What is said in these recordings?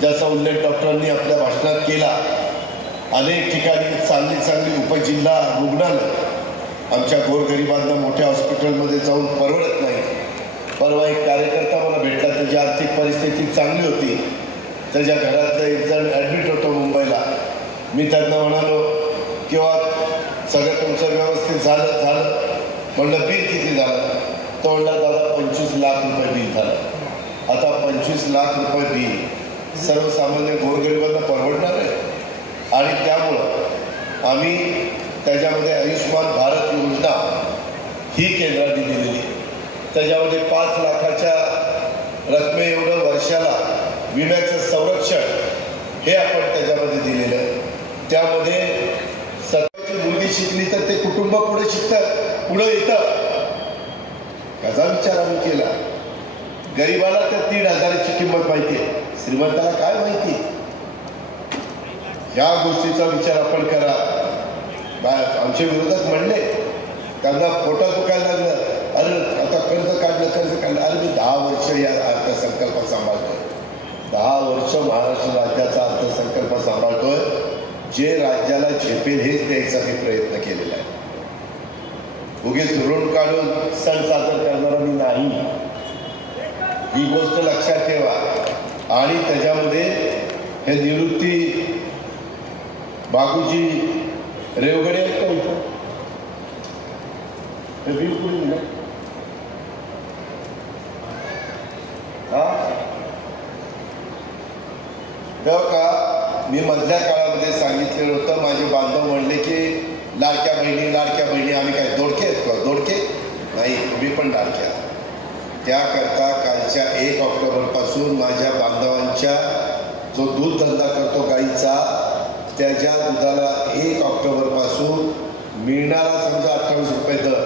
ज्याचा उल्लेख डॉक्टरांनी आपल्या भाषणात केला। अनेक ठिकाणी चांगली चांगली उपजिल्हा रुग्णालय आमच्या गोरगरिबांना मोठ्या हॉस्पिटलमध्ये जाऊन परवडत नाही। परवा एक कार्यकर्ता मला भेटला, त्याची आर्थिक परिस्थिती चांगली होती, त्याच्या घरातलं एक जण ॲडमिट होतो मुंबईला। मी त्यांना म्हणालो किंवा सगळं तुमचं व्यवस्थित झालं म्हणलं बिल किती झालं? तो म्हणला दादा 25 लाख रुपये बिल झालं। आता 25 लाख रुपये बिल सर्वसामान्य गोरगरिबांना परवडणार आहे? आणि त्यामुळं आम्ही त्याच्यामध्ये आयुष्मान भारत योजना ही केंद्राने दिलेली, त्याच्यामध्ये 5 लाखाच्या रकमे एवढं वर्षाला विम्याचं संरक्षण हे आपण त्याच्यामध्ये दिलेलं आहे। त्यामध्ये सध्याची मुलगी शिकली तर ते कुटुंब पुढे शिकतं, पुढे येतं, त्याचा विचार आम्ही केला। गरीबाला तर 3,000ची किंमत माहिती आहे, श्रीमंताला काय माहिती? या गोष्टीचा विचार आपण करा। आमचे विरोधक म्हणले, त्यांना पोटात दुखायला लागलं, अरे आता कर्ज काढलं। अरे मी 10 वर्ष या अर्थसंकल्प सांभाळतोय, 10 वर्ष महाराष्ट्र राज्याचा अर्थसंकल्प सांभाळतोय। जे राज्याला झेपेल हेच द्यायचा मी प्रयत्न केलेला आहे। उगीच ऋण काढून सण साजरा करणारा मी नाही, ही गोष्ट लक्षात ठेवा। आणि त्याच्यामध्ये हे निवृत्ती बाबूजी रेवगडे आहेत का इथं? हे बिल कुठे दिलं? का मी मधल्या काळामध्ये सांगितलेलं होतं, माझे बांधव म्हणले की लाडक्या बहिणी आम्ही काय दोडके आहेत का? दोडके नाही, तुम्ही पण लाडक्या। त्याकरता कालच्या 1 ऑक्टोबरपासून माझ्या बांधवांच्या जो दूध धंदा करतो गाईचा, त्याच्या दुधाला 1 ऑक्टोबरपासून मिळणारा समजा 28 रुपये दर,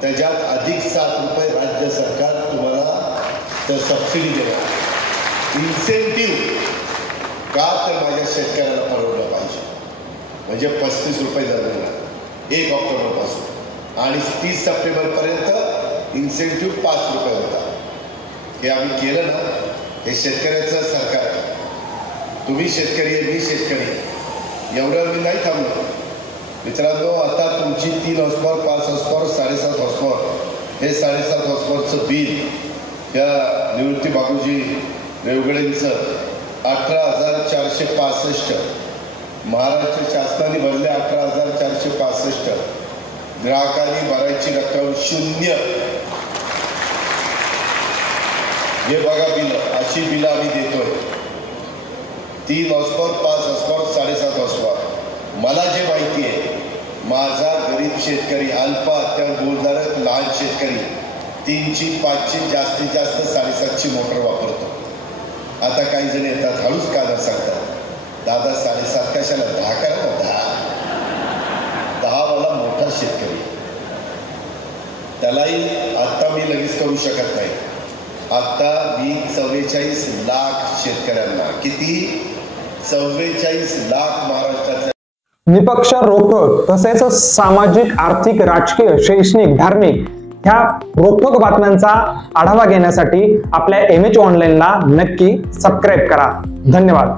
त्याच्यात अधिक 7 रुपये राज्य सरकार तुम्हाला तर सबसिडी देणार, इन्सेंटिव्ह। का तर माझ्या शेतकऱ्याला परवडलं पाहिजे, म्हणजे 35 रुपये दर देणार 1 ऑक्टोबरपासून, आणि 30 सप्टेंबरपर्यंत इन्सेंटिव्ह 5 रुपये होता। हे आम्ही केलं ना, हे शेतकऱ्याचं सरकार आहे। तुम्ही शेतकरी आहे, मी शेतकरी, एवढं मी नाही थांबलो मित्रांनो। आता तुमची 3 हॉर्सपॉवर, 5 हॉर्सपॉवर, 7.5 हॉर्सपॉवर, हे 7.5 हॉर्सपॉवरचं बिल त्या निवृत्ती बाबूजी रेवगडेंचं 18,465, महाराष्ट्र शासनाने भरले 18,465, ग्राहकांनी भरायची रक्कम 0। हे बघा बिल, अशी बिलं आम्ही देतोय। 3 हॉर्सपॉवर, 5 हॉर्सपॉवर, 7.5 हॉर्सपॉवर। मला जे माहिती आहे, माझा गरीब शेतकरी, अल्प अत्यंत बोलणारं लहान शेतकरी 3ची, 5ची, जास्तीत जास्त 7.5ची मोटर वापरतो। आता काही जण येतात हळूच का सांगतात, दादा 7.5 कशाला, 10 करा ना, 10 वाला मोठा शेतकरी, त्यालाही आता मी लगेच करू शकत नाही। आता मी 44 लाख शेतकऱ्यांना, किती? 44 लाख महाराष्ट्रातल्या निपक्ष, रोखठोक तसेच सामाजिक, आर्थिक, राजकीय, शैक्षणिक, धार्मिक ह्या रोखठोक बातम्यांचा आढावा घेण्यासाठी आपल्या MH ऑनलाईनला नक्की सबस्क्राईब करा। धन्यवाद।